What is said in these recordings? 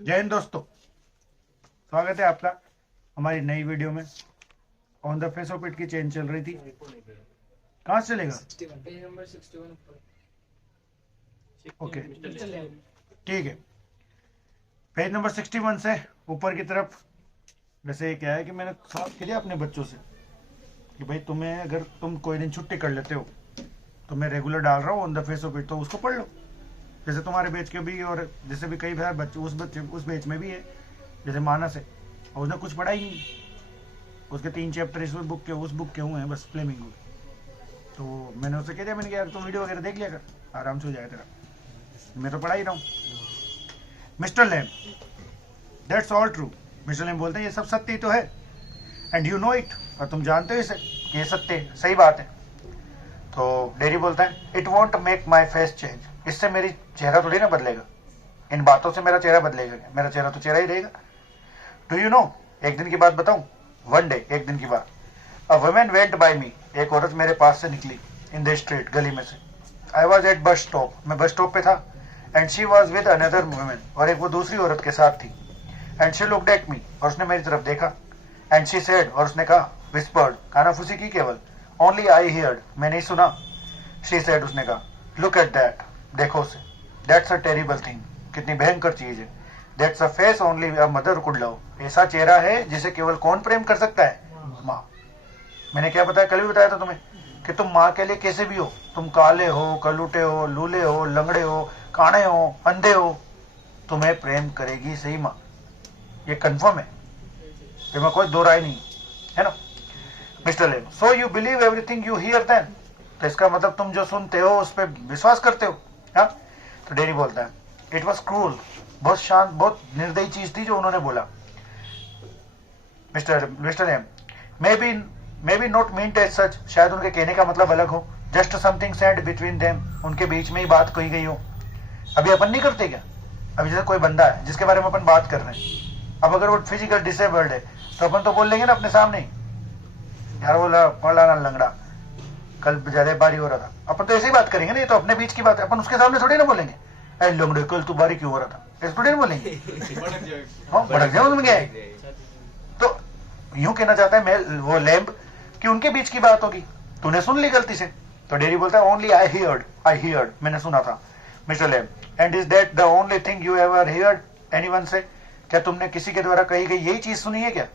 जय हिंद दोस्तों, स्वागत है आपका हमारी नई वीडियो में। On the face of it की चेन चल रही थी, कहाँ से चलेगा? पेज नंबर 61 ओके, ठीक है। पेज नंबर 61 से ऊपर की तरफ। वैसे क्या है कि मैंने साफ किया अपने बच्चों से कि भाई तुम्हें अगर तुम कोई दिन छुट्टी कर लेते हो तो मैं रेगुलर डाल रहा हूँ on the face of it, तो उसको पढ़ लो। जैसे तुम्हारे बैच के भी और जैसे भी कई बार बच्चे उस बैच में भी है, जैसे मानस है और उसने कुछ पढ़ा ही नहीं। उसके 3 चैप्टर इस बुक के हुए हैं बस, फ्लेमिंग के। तो मैंने उससे कह दिया, मैंने कहा यार तुम वीडियो वगैरह देख लिया कर, आराम से हो जाएगा तेरा, मैं तो पढ़ा ही रहा हूँ। Mister Lamb, that's all true. Mister Lamb बोलते हैं ये सब सत्य ही तो है, एंड यू नो इट, और तुम जानते हो इसे कि ये सत्य है, सही बात है। तो डेरी बोलता है it won't make my face change, इससे मेरी चेहरा थोड़ी ना बदलेगा, इन बातों से मेरा चेहरा बदलेगा क्या? मेरा चेहरा तो चेहरा ही रहेगा। डू यू नो, एक दिन की बात बताऊं, वन डे, एक दिन की बात, अ वुमेन वेंट बाय मी, एक औरत मेरे पास से निकली, इन द स्ट्रीट, गली में से। I was at bus stop, मैं बस स्टॉप पे था, and she was with another women, और एक वो दूसरी औरत के साथ थी। And she looked at me, और उसने मेरी तरफ देखा। एंड शी सेड, और उसने कहा, विस्पर्ड, कानाफूसी की केवल, ओनली आई हियर्ड, मैं नहीं सुना। शी सेड, उसने कहा, लुक एट दैट, देखो उसे, दैट्स अ टेरिबल थिंग, कितनी भयंकर चीज है। That's a face only a mother could love, ऐसा चेहरा है जिसे केवल कौन प्रेम कर सकता है? माँ। मैंने क्या बताया, कल भी बताया था तुम्हें कि तुम माँ के लिए कैसे भी हो, तुम काले हो, कलूटे हो, लूले हो, लंगड़े हो, काणे हो, अंधे हो, तुम्हें प्रेम करेगी सही माँ, ये कंफर्म है, इसमें कोई दो राय नहीं है ना। Mister Lamb, so you believe everything you hear then, तो इसका मतलब तुम जो सुनते हो उस पर विश्वास करते हो? हाँ। तो डेरी बोलता है इट वॉज क्रूल, बहुत शांत, बहुत निर्दयी चीज थी जो उन्होंने बोला। Mister M, may be not meant as such, शायद उनके कहने का मतलब अलग हो। Just something said between them, उनके बीच में ही बात कही गई हो। अभी अपन नहीं करते क्या? अभी जैसे कोई बंदा है जिसके बारे में अपन बात कर रहे हैं, अब अगर वो फिजिकल डिसेबल्ड है तो अपन तो बोल लेंगे ना अपने सामने, यार बोला फलाना लंगड़ा कल ज्यादा बारी हो रहा था, अपन तो ऐसे ही बात करेंगे ना, ये तो अपने बीच की बात है, अपन उसके सामने थोड़ी ना बोलेंगे अरे लंगड़े कल तू बारी क्यों हो रहा था, ऐसे थोड़ी ना बोलेंगे। हाँ, भड़क जाओ तुम, क्या है? तो यूं कहना चाहता है मैं वो लैम्ब कि उनके बीच की बात होगी, तूने सुन ली गलती से। तो डेरी बोलता है ओनली आई हियर्ड, मैंने सुना था। Mister lamb, and is that the only thing you ever heard anyone से, क्या तुमने किसी के द्वारा कही गई यही चीज सुनी है क्या?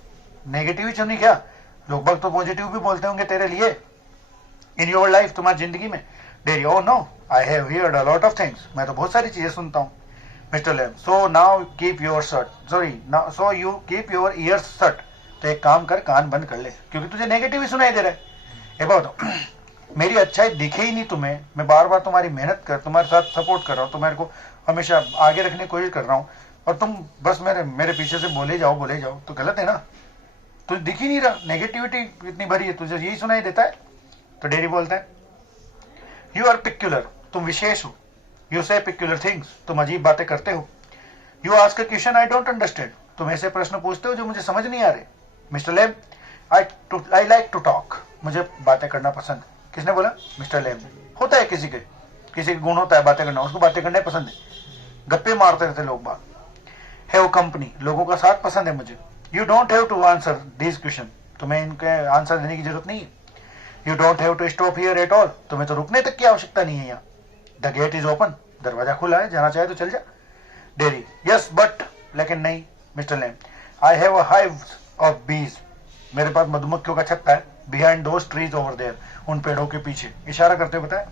नेगेटिव ही सुनी क्या? लोग बाग तो पॉजिटिव भी बोलते होंगे तेरे लिए इन योर लाइफ, तुम्हारी जिंदगी में। Derry, oh no, I have heard a lot of things, मैं तो बहुत सारी चीजें सुनता हूँ। Mister Lamb, so now keep your shut sorry so you keep your ears shut, तो एक काम कर, कान बंद कर ले, क्योंकि तुझे नेगेटिव ही सुनाई दे रहा है। एक बात बताओ, मेरी अच्छाई दिखे ही नहीं तुम्हें, मैं बार बार तुम्हारी मेहनत कर, तुम्हारे साथ सपोर्ट कर रहा हूँ, तुम्हारे को हमेशा आगे रखने की कोशिश कर रहा हूँ, और तुम बस मेरे मेरे पीछे से बोले जाओ, तो गलत है ना। तुझे दिख ही नहीं रहा, नेगेटिविटी इतनी भरी है, तुझे यही सुनाई देता है। तो डेरी बोलता है यू आर पिक्यूलर, तुम विशेष हो। यू से पिक्यूलर थिंग्स, तुम अजीब बातें करते हो। You ask a question I don't understand, तुम ऐसे प्रश्न पूछते हो जो मुझे समझ नहीं आ रहे। Mister Lamb, I like to talk, मुझे बातें करना पसंद। किसने बोला? Mister Lamb. होता है किसी के गुण होता है बातें करना, उसको बातें करना पसंद है, गप्पे मारते रहते लोग बात। हैव कंपनी, लोगों का साथ पसंद है मुझे। You don't have to answer this question, तुम्हें इनके आंसर देने की जरूरत नहीं है। You don't have to stop here at all, तुम्हें तो रुकने तक की आवश्यकता नहीं है यहाँ। द गेट इज ओपन, दरवाजा खुला है, जाना चाहे तो चल जा। डेरी, यस बट, लेकिन नहीं। Mister Lamb, I have a hive of bees, मेरे पास मधुमक्खियों का छत्ता है, behind those trees over there, उन पेड़ों के पीछे, इशारा करते हुए बताया।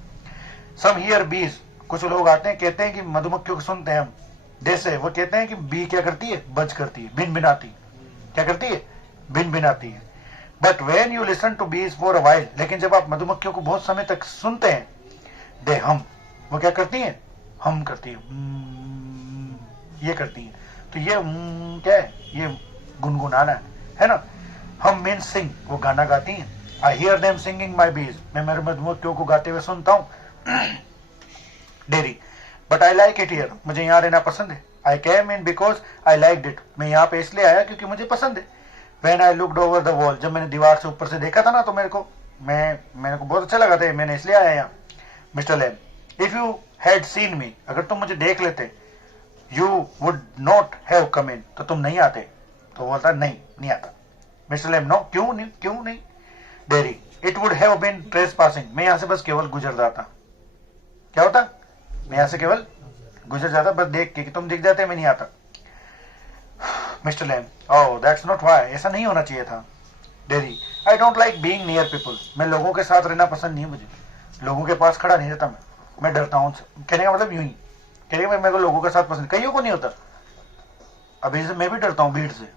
सम हियर बीज, कुछ लोग आते हैं कहते हैं कि मधुमक्खियों को सुनते हैं हम, जैसे वो कहते हैं कि बी क्या करती है? बज करती है, भिन भिनाती। क्या करती है? भिन भिनाती है। But when you listen to bees for a while, लेकिन जब आप मधुमक्खियों को बहुत समय तक सुनते हैं, दे हम, वो क्या करती है? हम करती है, ये करती है। तो ये क्या है? ये गुनगुनाना है ना। हम मीन सिंग, वो गाना गाती हैं। I hear them singing my bees, मैं मेरे मधुमक्खियों को गाते हुए सुनता हूँ। Derry, but I like it here, मुझे यहाँ रहना पसंद है। I came in because I like it, मैं यहाँ पे इसलिए आया क्योंकि मुझे पसंद है। When I looked over the wall, जब मैंने दीवार से ऊपर से देखा था ना, तो मेरे को बहुत अच्छा लगा था, मैंने इसलिए आया यहाँ। Mister Lam, if you had seen me, अगर तुम मुझे देख लेते, you would not have come in, तो तुम नहीं आते? तो बोलता नहीं आता। मिस्टर लैम, नो, क्यों नहीं? Derry, it would have been trespassing, मैं यहां से बस केवल गुजर जाता। क्या होता? मैं यहां से केवल गुजर जाता, बस देख के कि तुम दिख जाते, मैं नहीं आता। Mister Lamb, oh that's not why, ऐसा नहीं होना चाहिए था। Derry, I don't like being near people, मैं लोगों के साथ रहना पसंद नहीं है मुझे, लोगों के पास खड़ा नहीं रहता मैं डरता हूं उनसे। कहने का मतलब यूं ही, कहने का मेरे को लोगों के साथ पसंद, कईयों को नहीं होता। अभी से मैं भी डरता हूं भीड़ से,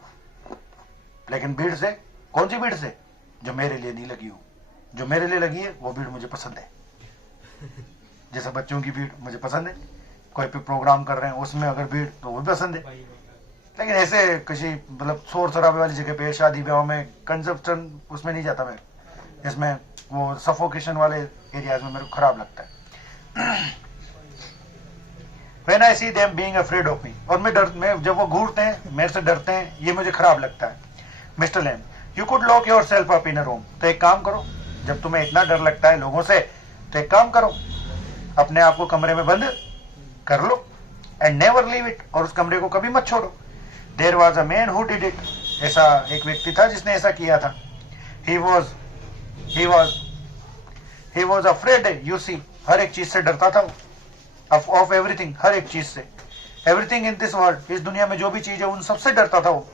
लेकिन भीड़ से, कौन सी भीड़ से? जो मेरे लिए नहीं लगी हो। जो मेरे लिए लगी है वो भीड़ मुझे पसंद है। जैसे बच्चों की भीड़ मुझे पसंद है, कोई भी प्रोग्राम कर रहे हैं उसमें अगर भीड़, तो वो भी पसंद है। लेकिन ऐसे किसी मतलब शोर शराबे वाली जगह पे, शादी ब्याह में, कंजप्शन, उसमें नहीं जाता मैं, इसमें वो सफोकेशन वाले एरियाज में मेरे को खराब लगता है। When I see them being afraid of me, और मैं जब वो घूरते हैं, मेरे से डरते हैं, ये मुझे खराब लगता है। Mister Lamb, you could lock yourself up in a room, तो एक काम करो, जब तुम्हें इतना डर लगता है लोगों से, तो एक काम करो, अपने आप को कमरे में बंद कर लो, एंड नेवर लीव इट, और उस कमरे को कभी मत छोड़ो। There was a man who did it, ऐसा एक व्यक्ति था जिसने ऐसा किया था। He was afraid, you see, हर एक चीज से डरता था, ऑफ एवरीथिंग, हर एक चीज से। एवरीथिंग इन दिस वर्ल्ड, इस दुनिया में जो भी चीज है उन सबसे डरता था वो।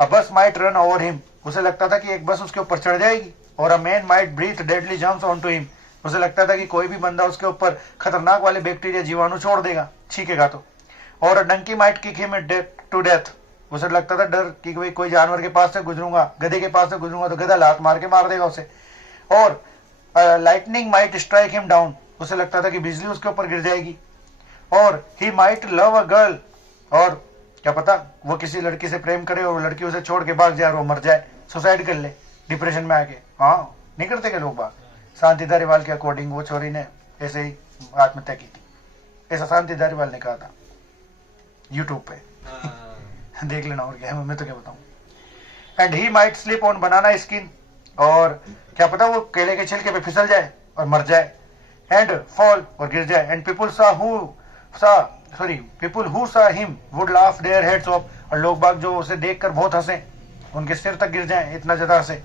अ बस माइट रन ओवर हिम, उसे लगता था कि एक बस उसके ऊपर चढ़ जाएगी। और a man might breathe deadly germs on to him, उसे लगता था कि कोई भी बंदा उसके ऊपर खतरनाक वाले बैक्टीरिया, जीवाणु छोड़ देगा, छीकेगा तो। और a donkey might kick him to death, उसे लगता था डर कि भाई कोई जानवर के पास से गुजरूंगा, गधे के पास से गुजरूंगा तो गधा लात मार के मार देगा उसे। और lightning might strike him down, उसे लगता था कि बिजली उसके ऊपर गिर जाएगी। और he might love a girl, और क्या पता वो किसी लड़की से प्रेम करे और लड़की उसे छोड़ के भाग जाए और वो मर जाए, सुसाइड कर ले डिप्रेशन में आके। हाँ, नहीं करते के लोग बात। शांति धारीवाल के अकॉर्डिंग वो छोरी ने ऐसे ही आत्महत्या की थी, ऐसा शांति धारीवाल ने कहा था यूट्यूब पे। देख लेना, और क्या है, मैं तो क्या बताऊं। And he might slip on banana skin, और क्या पता वो केले के छिलके पे फिसल जाए और मर जाए। एंड फॉल, और गिर जाए। एंड पीपुल हु सा him would laugh their heads of, और लोग बाग जो उसे देखकर बहुत हंसे, उनके सिर तक गिर जाए, इतना ज्यादा हंसे।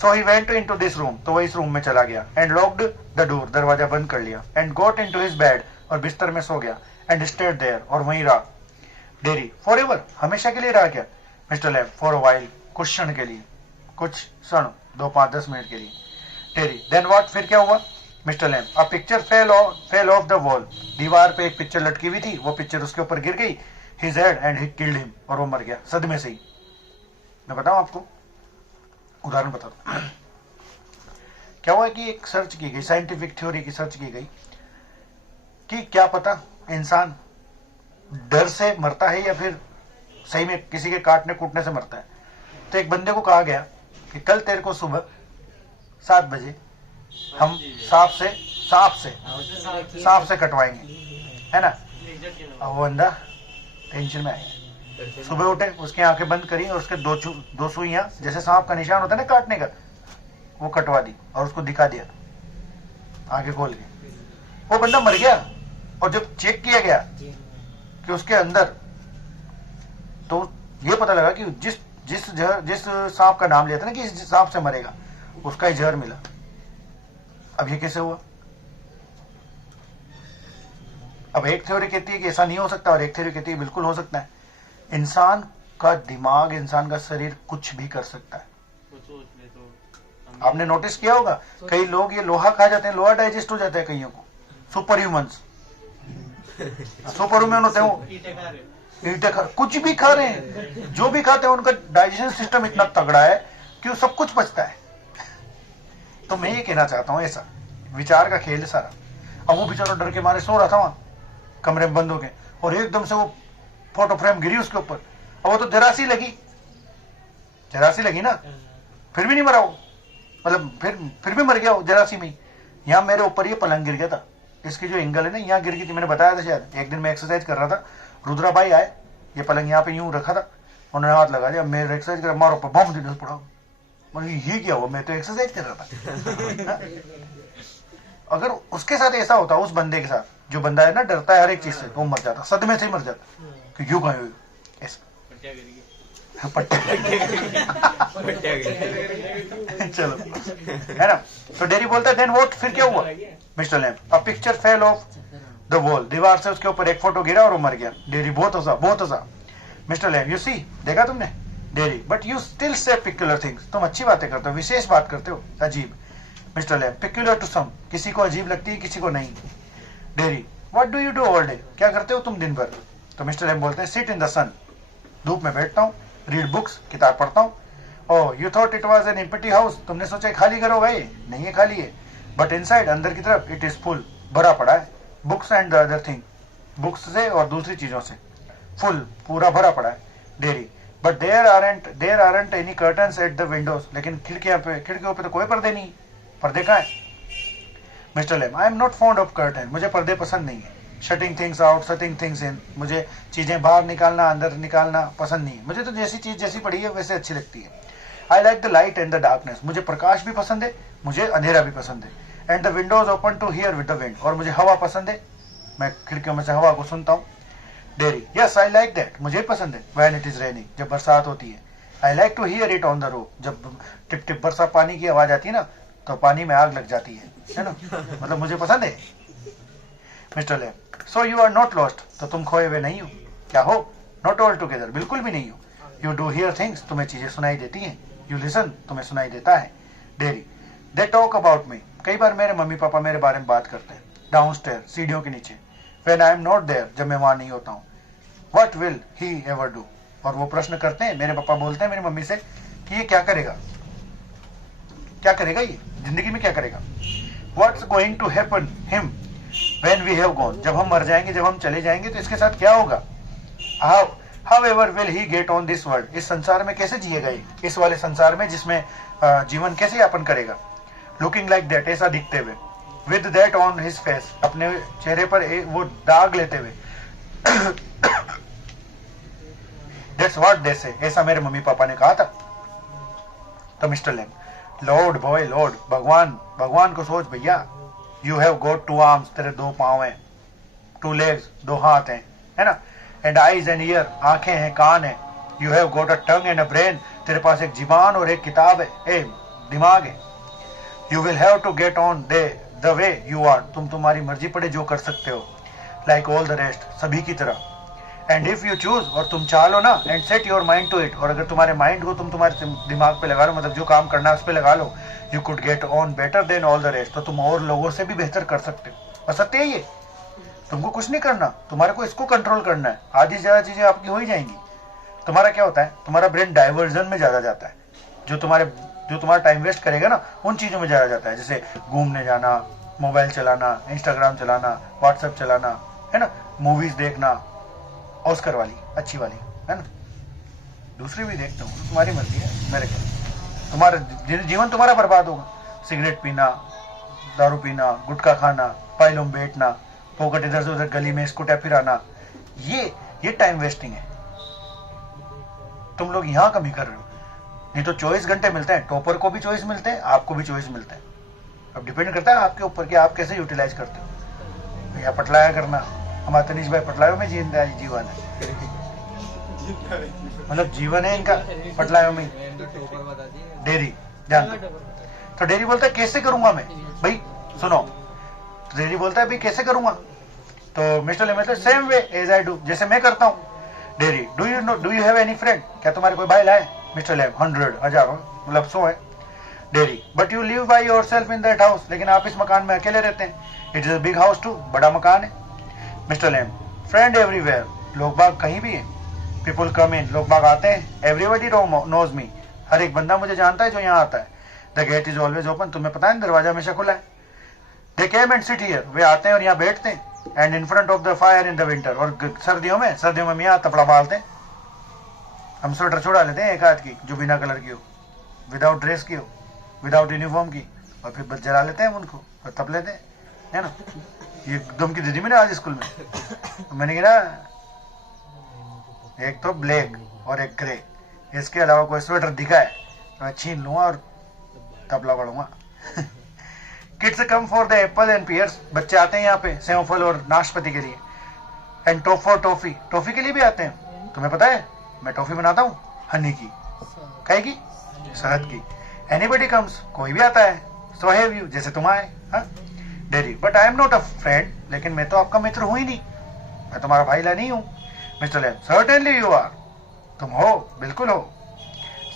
So he went into this room, तो वो इस रूम में चला गया। एंड लॉक्ड द डोर, दरवाजा बंद कर लिया। And got into his bed, और बिस्तर में सो गया। एंड स्टेड देयर, और वहीं रहा। डेरी, फॉरएवर, हमेशा के लिए रहा क्या? Mister Lamb, for a while, कुछ क्षण के लिए, कुछ क्षण, 2, 5, 10 मिनट के लिए। डेरी, देन व्हाट, फिर क्या हुआ? Mister Lamb, a picture fell off the wall, दीवार पे एक पिक्चर लटकी हुई थी, वो पिक्चर उसके ऊपर गिर गई। His head and he killed him, और वो मर गया सदमे से ही। मैं बताऊं आपको, उदाहरण बता दूं। क्या हुआ कि एक सर्च की गई, साइंटिफिक थ्योरी की सर्च की गई कि क्या पता इंसान डर से मरता है या फिर सही में किसी के काटने कूटने से मरता है। तो एक बंदे को कहा गया कि कल तेरे को सुबह 7 बजे हम सांप से कटवाएंगे, है ना। अब वो बंदा टेंशन में आ गया। सुबह उठे, उसकी आंखें बंद करी और उसके दो सुइयां, जैसे सांप का निशान होता है ना काटने का, वो कटवा दी और उसको दिखा दिया आंखें खोल के। वो बंदा मर गया। और जब चेक किया गया कि उसके अंदर, तो ये पता लगा कि जिस सांप का नाम लिया था ना कि इस सांप से मरेगा, उसका ही जहर मिला। अब ये कैसे हुआ? अब एक थ्योरी कहती है कि ऐसा नहीं हो सकता, और एक थ्योरी कहती है बिल्कुल हो सकता है। इंसान का दिमाग, इंसान का शरीर कुछ भी कर सकता है। आपने नोटिस किया होगा, कई लोग ये लोहा खा जाते हैं, लोहा डाइजेस्ट हो जाता है कईयों को। सुपर ह्यूमंस, सुपर ह्यूमन होते हैं वो, ईंटें खा, कुछ भी खा रहे हैं, जो भी खाते हैं उनका डाइजेशन सिस्टम इतना तगड़ा है कि वो सब कुछ पचता है। तो मैं ये कहना चाहता हूं, ऐसा विचार का खेल है सारा। अब वो बेचारा डर के मारे सो रहा था वहां कमरे में बंद हो गए, और एकदम से वो फोटो फ्रेम गिरी उसके ऊपर। अब वो तो जरासी लगी ना, फिर भी नहीं मरा वो, मतलब फिर भी मर गया वो जरासी में। यहाँ मेरे ऊपर ये पलंग गिर गया था, इसकी जो एंगल है ना यहाँ गिर गई थी। मैंने बताया था शायद, एक दिन मैं एक्सरसाइज कर रहा था, रुद्रा भाई आए, ये पलंग यहाँ पे यूं रखा था, उन्होंने हाथ लगा दिया, मैं एक्सरसाइज कर मारो बम दे पड़ा। ये क्या हुआ, मैं तो एक्सरसाइज कर रहा था। अगर उसके साथ ऐसा होता, उस बंदे के साथ, जो बंदा है ना डरता है हर एक चीज से, तो मर जाता, सदमे से ही मर जाता कि क्यों गए। चलो, है ना। तो डेरी बोलता है देन व्हाट, फिर क्या हुआ? Mister lamb, a picture fell off the wall, दीवार से उसके ऊपर एक फोटो गिरा और वो मर गया। डेरी बहुत हंसा। मिस्टर लैम्ब, यू सी, देखा तुमने? Dairy, but you still say peculiar things, तुम अच्छी बातें करते हो, विशेष बात करते हो, अजीब। Mister lamb, peculiar to some, किसी को अजीब लगती है, किसी को नहीं। Dairy, what do you do all day, क्या करते हो तुम दिन भर? तो मिस्टर लैम्ब बोलते हैं सिट इन द सन, धूप में बैठता हूँ, रीड बुक्स, किताब पढ़ता हूँ। Oh, you thought it was an empty house, तुमने सोचा खाली घर होगा ये? नहीं है, खाली है, बट इनसाइड, अंदर की तरफ, इट इज फुल, भरा पड़ा है, books and the other thing, books से और दूसरी चीजों से, फुल, पूरा भरा पड़ा है। Derry, but there aren't any curtains at the windows, लेकिन खिड़कियों पे तो कोई पर्दे नहीं, पर्दे कहाँ है? Mister Lamb, I am not fond of curtain, मुझे पर्दे पसंद नहीं है। Shutting things out, shutting things in, मुझे चीजें बाहर निकालना, अंदर निकालना पसंद नहीं है। मुझे तो जैसी चीज जैसी पड़ी है वैसे अच्छी लगती है। I like the light and the darkness, मुझे प्रकाश भी पसंद है, मुझे अंधेरा भी पसंद है। And the windows open to hear with the wind, और मुझे हवा पसंद है, मैं खिड़कियों में से हवा को सुनता हूँ। Dairy, yes I like that, मुझे पसंद है। व्हेन इट इज रेनिंग, जब बरसात होती है। I like to hear it on the roof, जब टिप टिप बरसा पानी की आवाज आती है ना, तो पानी में आग लग जाती है ना, मतलब मुझे पसंद है। Mister Lamb, so you are not lost, तो तुम खोए हुए नहीं हो, क्या हो? नॉट ऑल टुगेदर, बिल्कुल भी नहीं हो। यू डू हियर थिंग्स, तुम्हें चीजें सुनाई देती हैं। यू लिसन, तुम्हें सुनाई देता है। Dairy, they talk about me, कई बार मेरे मम्मी पापा मेरे बारे में बात करते हैं। डाउन स्टेयर, सीढ़ियों के नीचे। When I am not there, जब मैं वहां नहीं होता हूँ। What will he ever do, और वो प्रश्न करते हैं, मेरे पापा बोलते हैं मेरी मम्मी से कि ये क्या करेगा, क्या करेगा, ये जिंदगी में क्या करेगा। What's going to happen him when we have gone, जब हम मर जाएंगे, जब हम चले जाएंगे तो इसके साथ क्या होगा। How ever will he get on this world, इस संसार में कैसे जिएगा ये, इस वाले संसार में जिसमें जीवन कैसे यापन करेगा। लुकिंग लाइक दैट, ऐसा दिखते हुए। With that on his face, अपने चेहरे पर वो दाग लेते हुए। दैट्स व्हाट दे से, ऐसा मेरे मम्मी पापा ने कहा था। तो mister lamb, Lord boy Lord, भगवान को सोच भैया। यू हैव गॉट 2 आर्म्स, तेरे 2 पांव हैं, 2 लेग्स, 2 हाथ हैं, है ना। एंड आईज एंड ईयर, आंखें हैं, कान है। You have got a tongue and a brain, तेरे पास एक जीबान और एक किताब है, दिमाग है। You will have to get on the way you are, तुम तुम्हारी मर्जी पड़े जो कर सकते हो। लाइक ऑल द रेस्ट, सभी की तरह। एंड इफ यू चूज, और तुम चाह लो ना, and set your mind to it, और अगर तुम्हारे माइंड को तुम तुम्हारे दिमाग पे लगा लो, मतलब जो काम करना है उस पे लगा लो, you could get on better than all the rest, तो तुम और लोगों से भी बेहतर कर सकते हो। और सत्य है ये, तुमको कुछ नहीं करना, तुम्हारे को इसको कंट्रोल करना है, आधी से ज्यादा चीजें आपकी हो ही जाएंगी। तुम्हारा क्या होता है, तुम्हारा ब्रेन डाइवर्जन में ज्यादा जाता है, जो तुम्हारा टाइम वेस्ट करेगा ना, उन चीजों में ज्यादा जाता है, जैसे घूमने जाना, मोबाइल चलाना, इंस्टाग्राम चलाना, व्हाट्सएप चलाना, है ना, मूवीज देखना, ऑस्कर वाली, अच्छी वाली, है ना, दूसरी भी देखता हूँ, तुम्हारी मर्जी है, मेरे क्या, तुम्हारा जीवन तुम्हारा बर्बाद होगा। सिगरेट पीना, दारू पीना, गुटखा खाना, पाइलों में बैठना, फोकट इधर से उधर गली में स्कूटर फिराना, ये टाइम वेस्टिंग है। तुम लोग यहाँ कमी कर रहे हो, नहीं तो 24 घंटे मिलते हैं, टॉपर को भी 24 मिलते हैं, आपको भी 24 मिलते हैं। अब डिपेंड करता है आपके ऊपर कि आप कैसे यूटिलाइज करते हो। भैया पटलाया करना, हमारे तनीश भाई पटलायों में जीवन है, मतलब जीवन है इनका पटलायों में। डेरी ध्यान दो। तो डेरी बोलता है कैसे करूंगा मैं, भाई सुनो, तो डेरी बोलता है भाई कैसे करूंगा, तो mister Lamb, same way as I do, जैसे मैं करता हूँ। Derry, do you have any friend, क्या तुम्हारे कोई भाई लाए। मिस्टर लैम्ब, 100, हजारों, मतलब 100 है। Derry, but you live by yourself in that house, लेकिन आप इस मकान में अकेले रहते हैं। It is a big house too, बड़ा मकान है। मिस्टर लैम्ब, फ्रेंड एवरीवेयर, लोग बाग कहीं भी है। पीपुल कम इन, लोग बाग आते हैं। एवरीबडी नोज मी, हर एक बंदा मुझे जानता है जो यहाँ आता है। The gate is always open, तुम्हें पता है दरवाजा हमेशा खुला है। They came and sit here, वे आते हैं और यहाँ बैठते हैं। And in front of the fire in the winter, और सर्दियों में यहाँ तपड़ा बालते हैं। हम स्वेटर छुड़ा लेते हैं एक हाथ की, जो बिना कलर की हो, विदाउट ड्रेस की हो, विदाउट यूनिफॉर्म की, और फिर जला लेते हैं उनको और तप लेते हैं, है ना। ये धमकी दे दी मैंने आज स्कूल में, तो मैंने कहा एक तो ब्लैक और एक ग्रे, इसके अलावा कोई स्वेटर दिखा है तो मैं छीन लूंगा और तबला पढ़ूंगा। Kids come for the apple and pears, बच्चे आते हैं यहाँ पे सेव फल और नाशपाती के लिए। एंड फॉर टॉफी, टॉफी के लिए भी आते हैं। तुम्हें पता है मैं टॉफी बनाता हूँ, हनी की, कहेगी शहद की। एनीबडी कम्स, कोई भी आता है, सो हैव यू, जैसे तुम आए। हाँ dairy, but I am not a friend, लेकिन मैं तो आपका मित्र हूं ही नहीं, मैं तुम्हारा भाईला नहीं हूं। Mister Lam, certainly you are, तुम हो, बिल्कुल हो।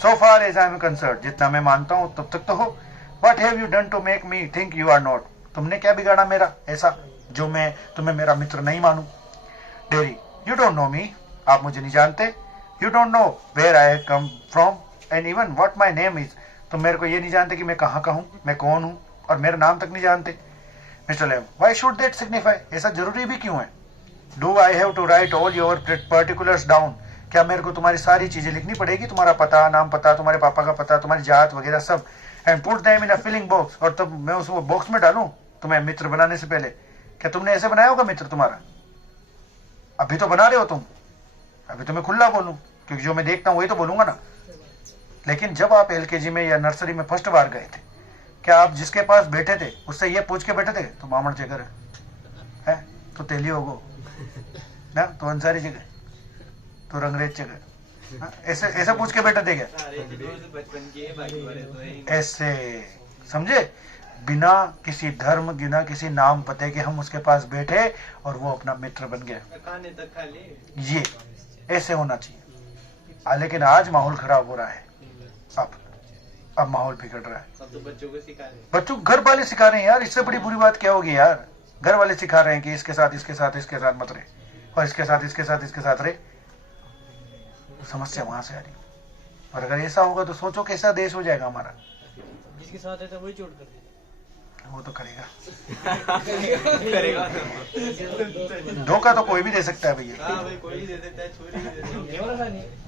So far as I am concerned, जितना मैं मानता हूं तब तक तो हो। What have you done to make me think you are not, तुमने क्या बिगाड़ा मेरा ऐसा जो मैं तुम्हें मेरा मित्र नहीं मानूं। Derry, you don't know me, आप मुझे नहीं जानते। You don't know where I come from and even what my name is, तुम मेरे को ये नहीं जानते कि मैं कहाँ का हूँ, मैं कौन हूँ, और मेरा नाम तक नहीं जानते। Mister Lamb, why should that signify, ऐसा जरूरी भी क्यों है। Do I have to write all your particulars down, क्या मेरे को तुम्हारी सारी चीजें लिखनी पड़ेगी, तुम्हारा पता, नाम पता, तुम्हारे पापा का पता, तुम्हारी जात वगैरह सब, and put them in a filling box, और तब मैं उस बॉक्स में डालूं तुम्हें मित्र बनाने से पहले। क्या तुमने ऐसे बनाया होगा मित्र तुम्हारा? अभी तो बना रहे हो तुम, अभी तो मैं खुला बोलूं, क्योंकि जो मैं देखता हूं वही तो बोलूंगा ना। लेकिन जब आप एलकेजी में या नर्सरी में फर्स्ट बार गए थे, क्या आप जिसके पास बैठे थे उससे ये पूछ के बैठे थे तो मामड़ जगह है, तो तेली होगो ना, तो अंसारी जगह, तो रंगरेज जगह, ऐसे ऐसे पूछ के बैठे थे क्या? ऐसे ऐसे बिना किसी धर्म, बिना किसी नाम पते के हम उसके पास बैठे और वो अपना मित्र बन गया। ये ऐसे होना चाहिए। लेकिन आज माहौल खराब हो रहा है, अब माहौल बिगड़ रहा है। अब तो बच्चों को सिखा रहे हैं, बच्चों घर वाले सिखा रहे हैं यार, इससे बड़ी बुरी बात क्या होगी यार। घर वाले सिखा रहे हैं कि इसके साथ इसके साथ इसके साथ मत रहे, और इसके साथ इसके साथ इसके साथ रहे। समस्या वहां से आ रही। और अगर ऐसा होगा तो सोचो कैसा देश हो जाएगा हमारा। जिसके साथ है तो वही चोट कर देगा, वो तो करेगा करेगा धोखा तो कोई भी दे सकता है भैया। हाँ भाई, कोई भी दे देता है, छोरी भी दे देता है।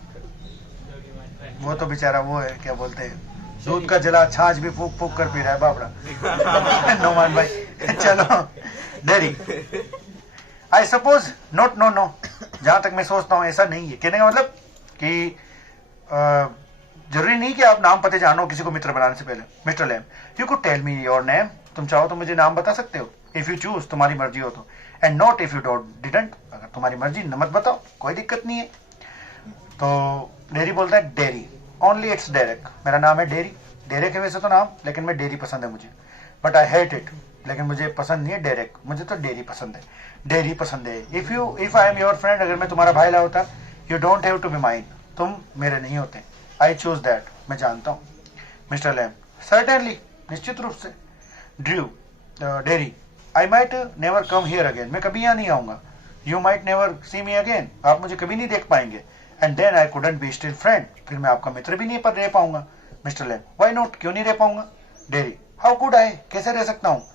वो तो बेचारा वो है, क्या बोलते हैं, दूध का जला छाछ भी फूक फूक कर पी रहा है बाबड़ा। नोमान भाई चलो Derry, I suppose not, no no, जहां तक मैं सोचता हूं ऐसा नहीं है। कहने का मतलब कि जरूरी नहीं कि आप नाम पते जानो किसी को मित्र बनाने से पहले। Mister Lamb, you could tell me your name, तुम चाहो तो मुझे नाम बता सकते हो, इफ यू चूज, तुम्हारी मर्जी हो तो, and not if you didn't, अगर तुम्हारी मर्जी न मत बताओ, कोई दिक्कत नहीं है। तो डेरी बोलता है, डेरी ओनली इट्स डेरेक, मेरा नाम है डेरी। डेरेक है वैसे तो नाम, लेकिन मैं डेरी पसंद है मुझे, बट आई हेट इट, लेकिन मुझे पसंद नहीं है डेरेक, मुझे तो डेरी पसंद है, डेरी पसंद है। If I am your friend, अगर मैं तुम्हारा भाई ला होता, you don't have to be mine, तुम मेरे नहीं होते। आई चूज दैट, मैं जानता हूँ। मिस्टर लैम, सर्टेनली, निश्चित रूप से। ड्रू, Derry, I might never come here again, मैं कभी यहाँ नहीं आऊंगा। You might never see me again, आप मुझे कभी नहीं देख पाएंगे। And then I couldn't be still friend, फिर मैं आपका मित्र भी नहीं पर रह पाऊंगा। मिस्टर लैम, व्हाई नॉट, क्यों नहीं रह पाऊंगा। डेरी, हाउ कुड आई, कैसे रह सकता हूँ।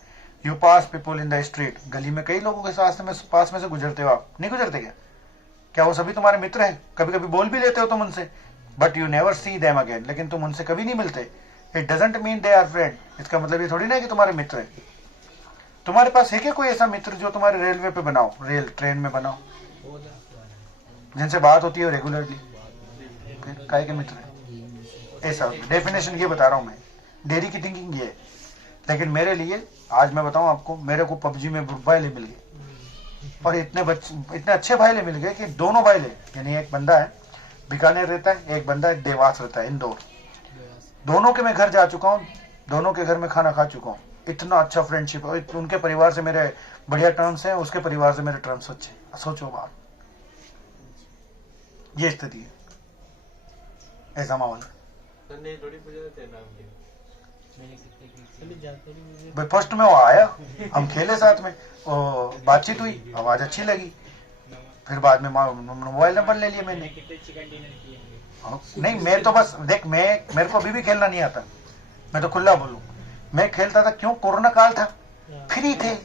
You pass people in the street, गली में कई लोगों के साथ में पास में से गुजरते हो, आप नहीं गुजरते क्या? क्या वो सभी तुम्हारे मित्र हैं? कभी कभी बोल भी लेते हो तुम उनसे, but you never see them again, लेकिन तुम उनसे कभी नहीं मिलते। It doesn't mean they are friend, इसका मतलब ये थोड़ी ना है कि तुम्हारे मित्र है। तुम्हारे पास है क्या कोई ऐसा मित्र जो तुम्हारे रेलवे पे बनाओ, रेल ट्रेन में बनाओ, जिनसे बात होती है रेगुलरली, काय के मित्र है? ऐसा डेफिनेशन ये बता रहा हूं मैं, डेरी की थिंकिंग ये है। लेकिन मेरे लिए आज मैं बताऊं आपको, मेरे को पबजी में भाईले मिल गए, और इतने अच्छे भाईले मिल गए कि दोनों भाईले, यानी एक बंदा है बीकानेर रहता है, एक बंदा है देवास रहता है, इंदौर, दोनों के मैं घर जा चुका हूँ, दोनों के घर में खाना खा चुका हूँ। इतना अच्छा फ्रेंडशिप, उनके परिवार से मेरे बढ़िया टर्म्स हैं, उसके परिवार से मेरे टर्म्स अच्छे। सोचो बात, ये स्थिति है, ऐसा माहौल है। भाई फर्स्ट में वो आया, हम खेले साथ में, बातचीत हुई, आवाज अच्छी लगी, फिर बाद में मोबाइल नंबर ले लिया मैंने। नहीं, मैं तो बस देख, मेरे को अभी भी खेलना नहीं आता, मैं तो खुला बोलूं, मैं खेलता था क्यों, कोरोना काल था, फ्री थे,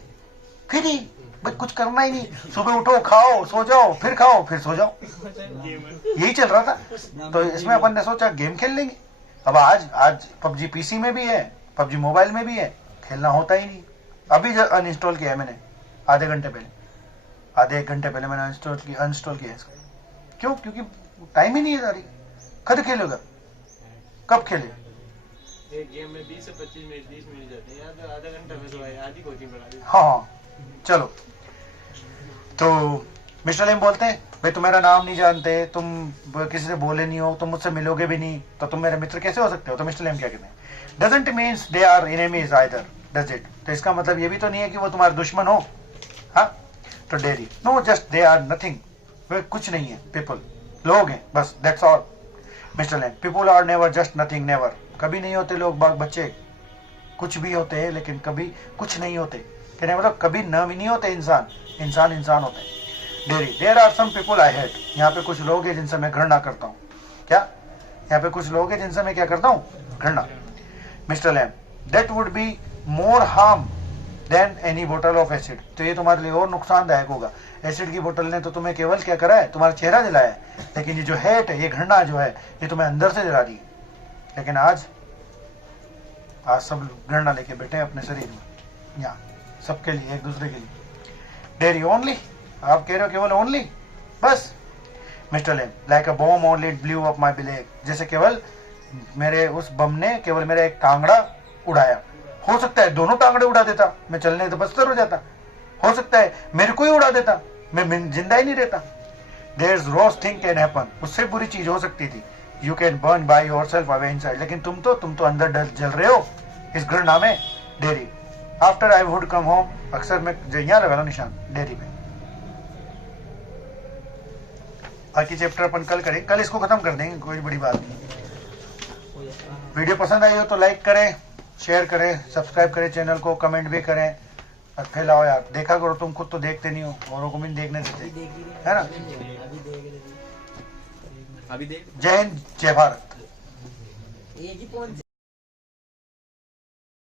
फ्री, बस कुछ करना ही नहीं, सुबह उठो, खाओ, सो जाओ, फिर खाओ, फिर सो जाओ, यही चल रहा था। तो इसमें अपन ने सोचा गेम खेल लेंगे। अब आज पबजी पीसी में भी है, पबजी मोबाइल में भी है, खेलना होता ही नहीं। अभी अनइंस्टॉल किया है मैंने, आधे एक घंटे पहले मैंने अनइंस्टॉल किया है। क्यों? क्योंकि टाइम ही नहीं है सारी। कब खेलेगा, कब खेले? एक गेम में 20 से 25 मिनट 20 मिनट जाते हैं, या आधा घंटा में तो आधी कोचिंग पढ़ा दी। हाँ चलो, तो मिस्टर लेम बोलते हैं भाई तुम मेरा नाम नहीं जानते, तुम किसी से बोले नहीं हो, तुम मुझसे मिलोगे भी नहीं, तो तुम मेरे मित्र कैसे हो सकते हो? तो मिस्टर लेम क्या कहते हैं, doesn't means they are enemies either, does it? तो इसका मतलब ये भी तो नहीं है कि वो तुम्हारे दुश्मन हो। हाँ, तो Derry, no, just they are nothing, वे कुछ नहीं है, पीपल, लोग हैं बस, that's all. Mister Lem, people are never just nothing, never, कभी नहीं होते लोग बाग बच्चे, कुछ भी होते हैं लेकिन कभी कुछ नहीं होते। कहने मतलब कभी न भी नहीं होते इंसान, इंसान इंसान होते हैं। Derry, there are some people I hate, यहाँ पे कुछ लोग हैं जिनसे मैं घृणा करता हूँ। क्या? यहाँ पे कुछ लोग हैं जिनसे मैं क्या करता हूँ? घृणा। Mister Lamb, that would be more harm than any बोतल ऑफ एसिड, तो ये तुम्हारे लिए और नुकसानदायक होगा। एसिड की बोतल ने तो तुम्हें केवल क्या करा है, तुम्हारा चेहरा जलाया है, लेकिन ये जो हेट है, ये घृणा जो है, ये तुम्हें अंदर से जला दी। लेकिन आज सब घृणा लेके बैठे हैं अपने शरीर में, यहाँ सबके लिए, एक दूसरे के लिए। डेरी, ओनली, आप कह रहे हो केवल ओनली, बस। Mister Lem, like a bomb only it blew up my बिलेग, जैसे केवल मेरे उस बम ने केवल मेरा एक टांगड़ा उड़ाया। हो सकता है दोनों टांगड़े उड़ा देता, मैं चलने तो बस्तर हो जाता। हो सकता है मेरे को ही उड़ा देता, मैं जिंदा ही नहीं रहता। There is worst thing can happen, उससे बुरी चीज हो सकती थी। You can burn by yourself away inside, लेकिन तुम तो अंदर जल रहे हो इस घृणा में। Dairy, after I would come home, अक्सर मैं यहाँ लगा लो निशान डेरी में। बाकी चैप्टर अपन कल करें, कल इसको खत्म कर देंगे, कोई बड़ी बात नहीं। वीडियो पसंद आई हो तो लाइक करें, शेयर करें, सब्सक्राइब करें चैनल को, कमेंट भी करें और फैलाओ यार, देखा करो, तुम खुद तो देखते नहीं हो, औरों को भी देखने देते, है ना। अभी देख जय हिंद, जय भारत।